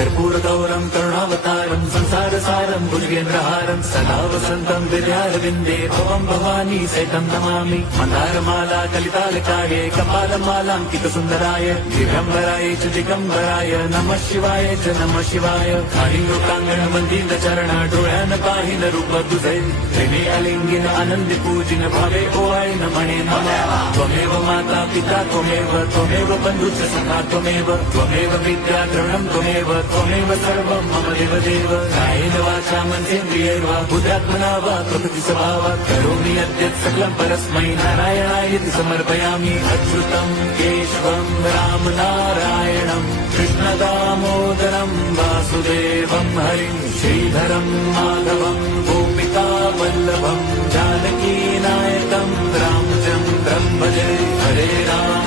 कर्पूरगौरं करुणावतारं संसारसारं भुजगेन्द्रहारं सदा वसन्तं हृदयारविन्दे भवं भवानी सहितं नमामि। मन्दारमाला कलितालकाये कपालमालाङ्कितसुन्दराय दिगम्बराय च दिगम्बराय नमः शिवाय च नमः शिवाय। लोकांगण मंदिर चरण डोळ्यान पाहिन रूप तुझे प्रेमे अलिंगिन आनंदी पूजिन भावे ओवाळीन म्हणे नमः। त्वमेव माता पिता त्वमेव बंधुच सखा त्वमेव विद्या द्रवणं त्वमेव सर्वं मम देवदेव। कायेन वाचा मनसेन्द्रियैर्वा बुद्ध्यात्मना वा प्रकृति स्वभावात् करोमि यद्यत् सकलं परस्मै नारायणायति समर्पयामि। अच्युतं केशवं राम नारायणं कृष्ण दामोदरं वासुदेवं हरिं श्रीधरं माधवं गोपिका वल्लभं जानकी नायकं रामचन्द्रं भजे। हरे राम